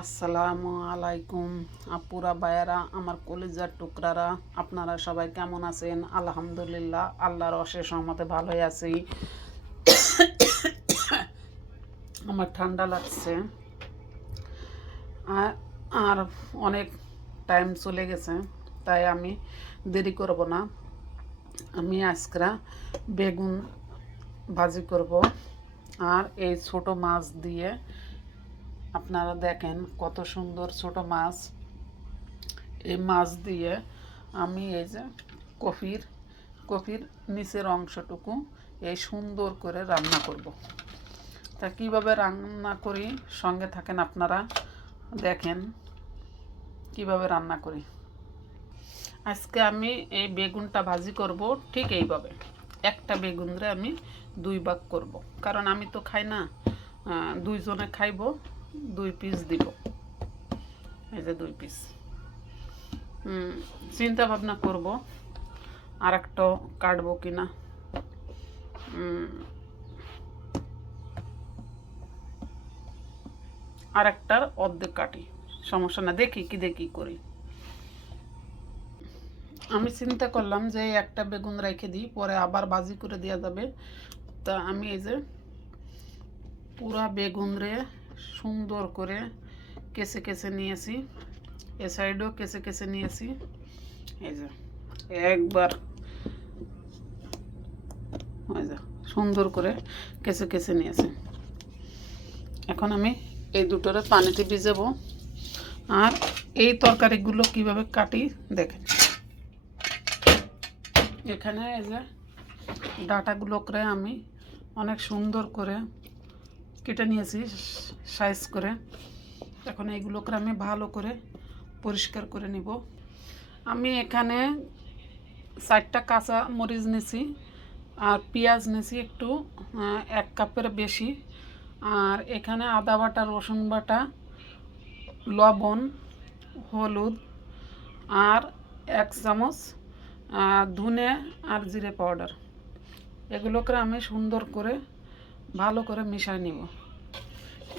আসসালামু আলাইকুম আপুরা বায়ারা, আমার কলিজার টুকরারা, আপনারা সবাই কেমন আছেন? আলহামদুলিল্লাহ, আল্লাহর অশেষ রহমতে ভালোই আছি। আমার ঠান্ডা লাগছে আর অনেক টাইম চলে গেছে, তাই আমি দেরি করব না। আমি আজকে বেগুন ভাজি করব আর এই ছোট মাছ দিয়ে। আপনারা দেখেন কত সুন্দর ছোট মাছ। এই মাছ দিয়ে আমি এই যে কফির কফির নিচের অংশটুকু এই সুন্দর করে রান্না করব। তা কীভাবে রান্না করি সঙ্গে থাকেন, আপনারা দেখেন কিভাবে রান্না করি। আজকে আমি এই বেগুনটা ভাজি করব ঠিক এইভাবে। একটা বেগুনরে আমি দুই ভাগ করব, কারণ আমি তো খাই না, দুইজনে খাইব। 2 পিস দিব, এই যে 2 পিস। চিন্তা ভাবনা করব আর একটা কাটবো কিনা। আর একটার অর্ধেক কাটি, সমস্যা না, দেখি করি। আমি চিন্তা করলাম যে একটা বেগুন রেখে দিই, পরে আবার ভাজি করে দেওয়া যাবে। তা আমি এই যে পুরা বেগুন রে সুন্দর করে কেসে কেসে নিয়েছি, এ সাইডও কেসে কেসে নিয়েছি। এই যে একবার সুন্দর করে কেসে কেসে নিয়েছি। এখন আমি এই দুটোরে পানিতে ভিজাবো। আর এই তরকারিগুলো কিভাবে কাটি দেখেন। এখানে এই যে ডাটাগুলোকে আমি অনেক সুন্দর করে কেটে নিয়েছি সাইজ করে। এখন এইগুলোকে আমি ভালো করে পরিষ্কার করে নিব। আমি এখানে 4টা কাঁচা মরিচ নিয়েছি আর পেঁয়াজ নিয়েছি একটু, 1 কাপের বেশি। আর এখানে আদা বাটা, রসুন বাটা, লবণ, হলুদ আর 1 চামচ ধনে আর জিরে পাউডার। এগুলোকে আমি সুন্দর করে ভালো করে মিশিয়ে নিব।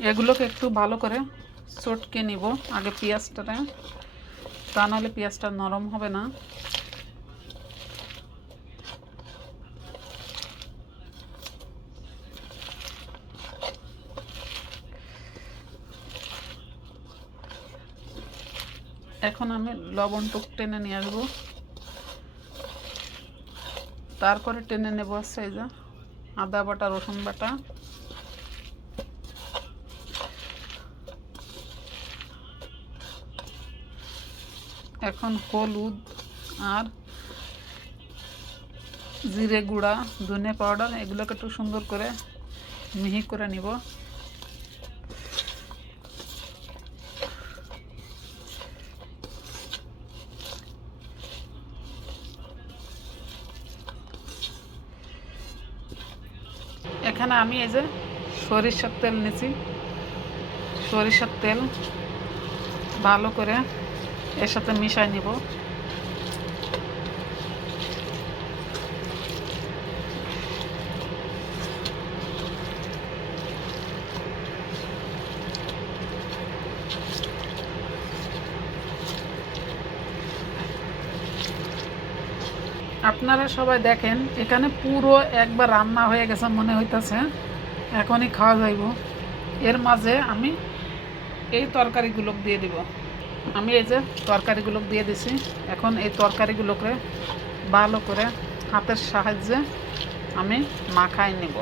এগুলোকে একটু ভালো করে চটকে নিব আগে পেঁয়াজটা, তা নাহলে পেঁয়াজটা নরম হবে না। এখন আমি লবণটুক টেনে নিয়ে আসবো, তারপরে টেনে নেব হচ্ছে এই যে আদা বাটা, রসুন বাটা। এখন হলুদ আর জিরে গুঁড়া, ধনে পাউডার, এগুলোকে একটু সুন্দর করে মিহি করে নিব। এখানে আমি এই যে সরিষার তেল নিয়েছি, সরিষার তেল ভালো করে এর সাথে মিশাই নিব। আপনারা সবাই দেখেন এখানে পুরো একবার রান্না হয়ে গেছে মনে হইতেছে, এখনই খাওয়া যাইব। এর মাঝে আমি এই তরকারিগুলো দিয়ে দিব। আমি এই যে তরকারিগুলো দিয়ে দিছি। এখন এই তরকারিগুলোকে ভালো করে হাতের সাহায্যে আমি মাখাই নেব।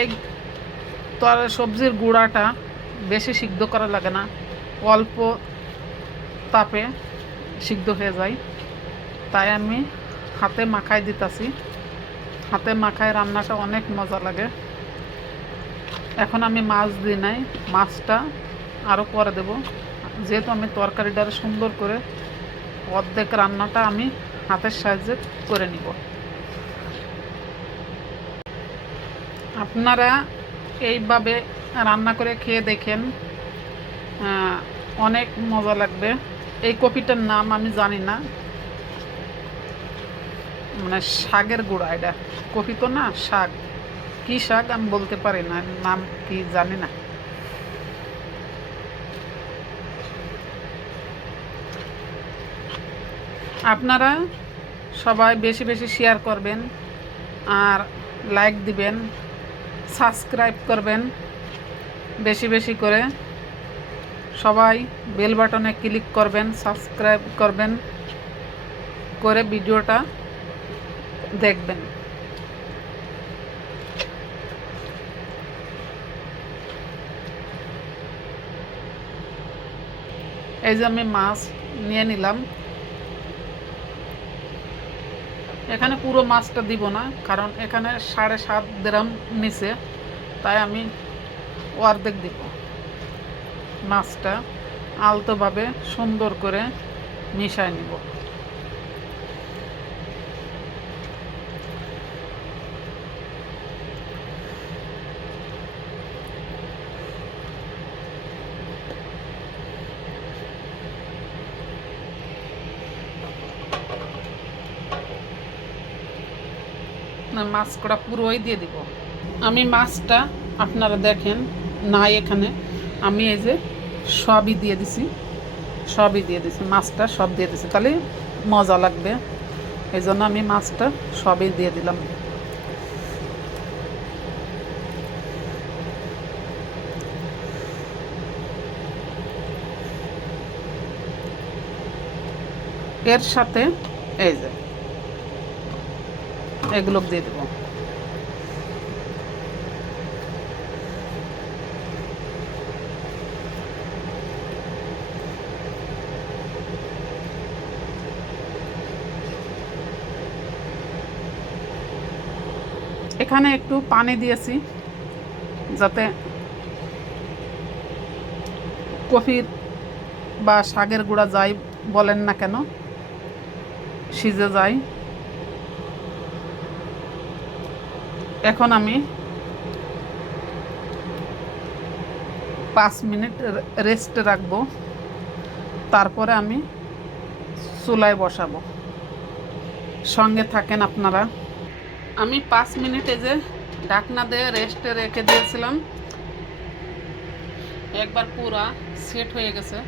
এই সবজির গুঁড়াটা বেশি সিদ্ধ করা লাগে না, অল্প তাপে সিদ্ধ হয়ে যায়। তাই আমি হাতে মাখাই দিতেছি। হাতে মাখায় রান্নাটা অনেক মজা লাগে। এখন আমি মাছ দিই নাই, মাছটা আরও পরে দেব, যেহেতু আমি তরকারিটা সুন্দর করে অর্ধেক রান্নাটা আমি হাতের সাহায্যে করে নিব। আপনারা এইভাবে রান্না করে খেয়ে দেখেন, অনেক মজা লাগবে। এই কপিটার নাম আমি জানি না, মানে শাকের গুঁড়া, এটা কপি তো না, শাক। কি শাক আমি বলতে পারি না, নাম কি জানি না। আপনারা সবাই বেশি বেশি শেয়ার করবেন আর লাইক দিবেন, সাবস্ক্রাইব করবেন বেশি বেশি করে। সবাই বেল বাটনে ক্লিক করবেন, সাবস্ক্রাইব করবেন, করে ভিডিওটা দেখবেন। এই যে আমি মাছ নিয়ে নিলাম। এখানে পুরো মাছটা দিব না, কারণ এখানে 7.5 গ্রাম নিচে, তাই আমি অর্ধেক দিব। মাছটা আলতোভাবে সুন্দর করে মিশায় নিব। মাছটা পুরোই দিয়ে দিব। আমি মাছটা আপনারা দেখেন নাই, এখানে আমি এই যে সবই দিয়ে দিছি, মাছটা সব দিয়ে দিছি, তাহলে মজা লাগবে। এই জন্য আমি মাছটা সবই দিয়ে দিলাম। এর সাথে এই যে এগুলো দিয়ে দেবো। এখানে একটু পানি দিয়েছি, যাতে কফির বা শাকের গুঁড়া যাই বলেন না কেন সিজে যায়। এখন আমি 5 মিনিট রেস্টে রাখবো, তারপরে আমি চুলায় বসাবো। সঙ্গে থাকেন আপনারা। আমি 5 মিনিটে যে ঢাকনা দিয়ে রেস্টে রেখে দিয়েছিলাম, একবার পুরা সেট হয়ে গেছে।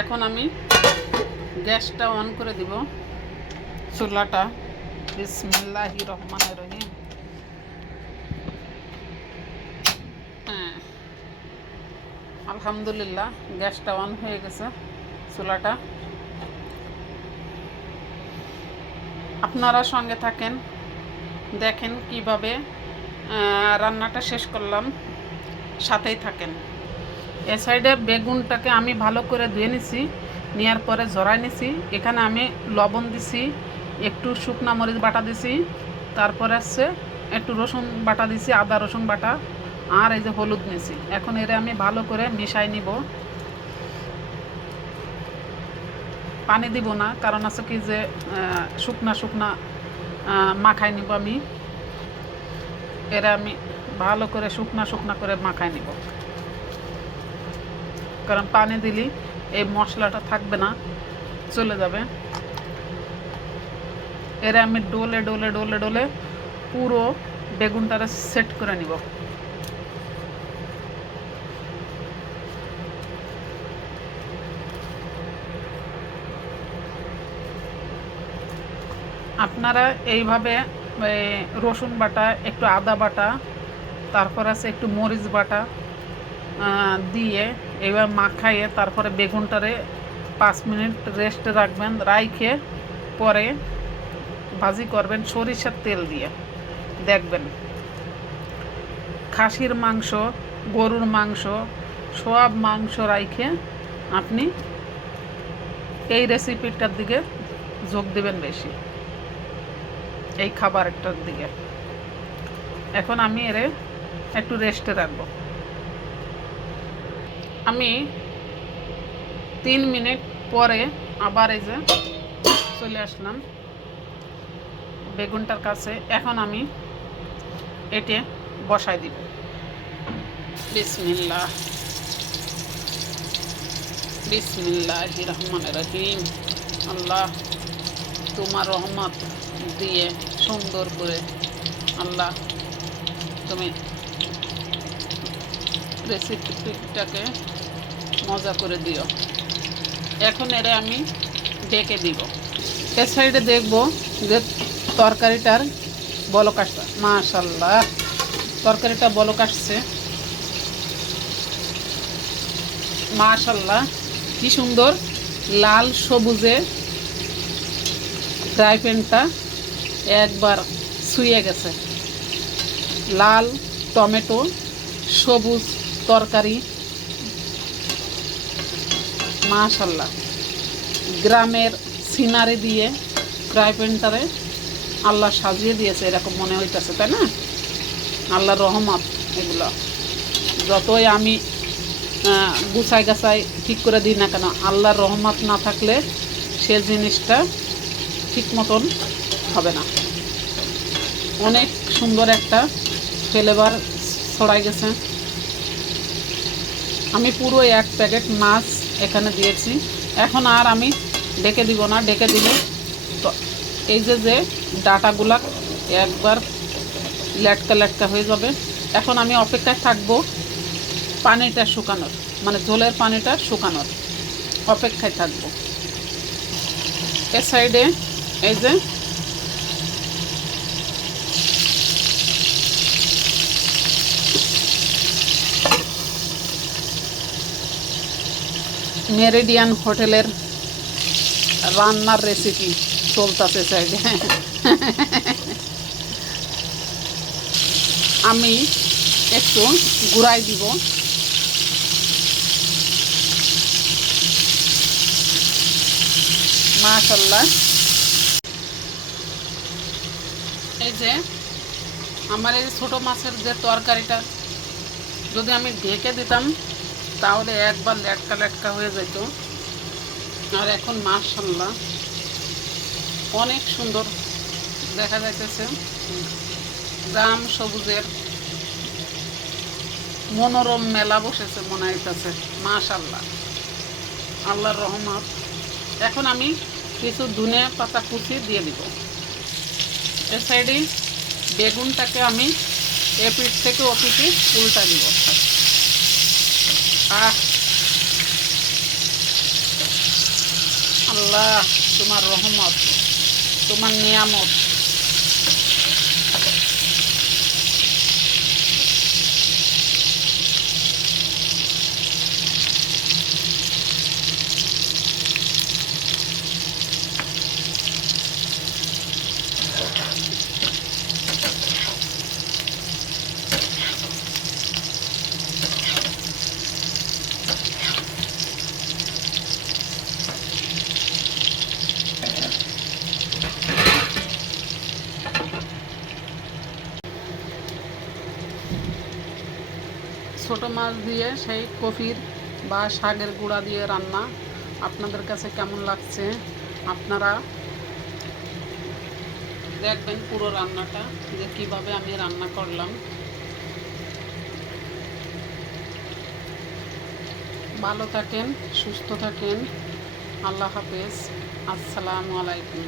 এখন আমি গ্যাসটা অন করে দিব, চুলাটা। বিসমিল্লাহির রহমানির রহিম। হ্যাঁ, আলহামদুলিল্লাহ গ্যাসটা অন হয়ে গেছে, চুলাটা। আপনারা সঙ্গে থাকেন, দেখেন কিভাবে রান্নাটা শেষ করলাম, সাথেই থাকেন। এ সাইডে বেগুনটাকে আমি ভালো করে ধুয়ে নিছি, নেওয়ার পরে ঝরাই নিছি। এখানে আমি লবণ দিছি, একটু শুকনা মরিচ বাটা দিছি, তারপরে হচ্ছে একটু রসুন বাটা দিছি, আদা রসুন বাটা, আর এই যে হলুদ নিছি। এখন এর আমি ভালো করে মিশাই নিব। পানি দিব না, কারণ আছে কি যে শুকনা শুকনা মাখাই নিব আমি। এরা আমি ভালো করে শুকনা শুকনা করে মাখাই নিব, কারণ পানি দিলে এই মশলাটা থাকবে না, চলে যাবে। এরা আমি ডোলে ডোলে ডোলে ডোলে পুরো বেগুনটারে সেট করে নিব। আপনারা এইভাবে রসুন বাটা, একটু আদা বাটা, তারপর আছে একটু মরিচ বাটা দিয়ে এবার মাখাইয়ে তারপরে বেগুনটারে 5 মিনিট রেস্টে রাখবেন। রাইখে পরে ভাজি করবেন সরিষার তেল দিয়ে। দেখবেন খাসির মাংস, গরুর মাংস, সব মাংস রাইখে আপনি এই রেসিপিটার দিকে যোগ দেবেন বেশি, এই খাবারটার দিকে। এখন আমি এর একটু রেস্টে রাখবো। আমি 3 মিনিট পরে আবার এই যে চলে আসলাম বেগুনটার কাছে। এখন আমি এটে বসাই দিব। বিসমিল্লাহ, বিসমিল্লাহির রহমানির রহিম। আল্লাহ, তোমার রহমত দিয়ে সুন্দর করে আল্লাহ তুমি রেসিপিটাকে মজা করে দিও। এখন এর আমি ঢেকে দিব। এর সাইডে দেখব যে তরকারিটার বলক আসছে। মাশাল্লাহ, তরকারিটা বলক আসছে। মাশাল্লাহ, কি সুন্দর লাল সবুজে ফ্রাই প্যানটা একবার ছুঁয়ে গেছে। লাল টমেটো, সবুজ তরকারি, মাশাল্লাহ। গ্রামের সিনারি দিয়ে ফ্রাই প্যানটারে আল্লাহ সাজিয়ে দিয়েছে, এরকম মনে হইতেছে, তাই না? আল্লাহর রহমত এগুলো। যতই আমি গুছাই গাছাই ঠিক করে দিই না কেন, আল্লাহর রহমত না থাকলে সে জিনিসটা ঠিক মতন হবে না। অনেক সুন্দর একটা ফ্লেভার ছড়াই গেছে। আমি পুরো 1 প্যাকেট মাছ এখানে দিয়েছি। এখন আর আমি ডেকে দিব না, ডেকে দিলে তো এই যে ডাটাগুলা একবার লেটকা লেটকা হয়ে যাবে। এখন আমি অপেক্ষায় থাকবো পানিটা শুকানোর, মানে ঝোলের পানিটা শুকানোর অপেক্ষায় থাকবো। এ সাইডে এই যে মেরিডিয়ান হোটেলের রান্নার রেসিপি চলতেছে সাইডে। আমি একটু গুঁড়াই দিব। মাশাল্লাহ, এই যে আমার এই ছোটো মাছের যে তরকারিটা যদি আমি ঢেকে দিতাম তাহলে একবার লেটকা লেটকা হয়ে যেত। আর এখন মাশাল্লাহ অনেক সুন্দর দেখা যাইতেছে। গ্রাম সবুজের মনোরম মেলা বসেছে মনে হইতেছে। মাশাল্লাহ, আল্লাহর রহমত। এখন আমি কিছু ধনে পাতা কুচি দিয়ে দিব। এর সাইডে বেগুনটাকে আমি এপিঠ থেকে ওপিঠে উল্টা দিব। আল্লাহ, তোমার রহমত, তোমার নিয়ামত। ছোটো মাছ দিয়ে সেই কফির বা শাকের গুঁড়া দিয়ে রান্না আপনাদের কাছে কেমন লাগছে আপনারা দেখবেন পুরো রান্নাটা যে কীভাবে আমি রান্না করলাম। ভালো থাকেন, সুস্থ থাকেন। আল্লাহ হাফেজ। আসসালামু আলাইকুম।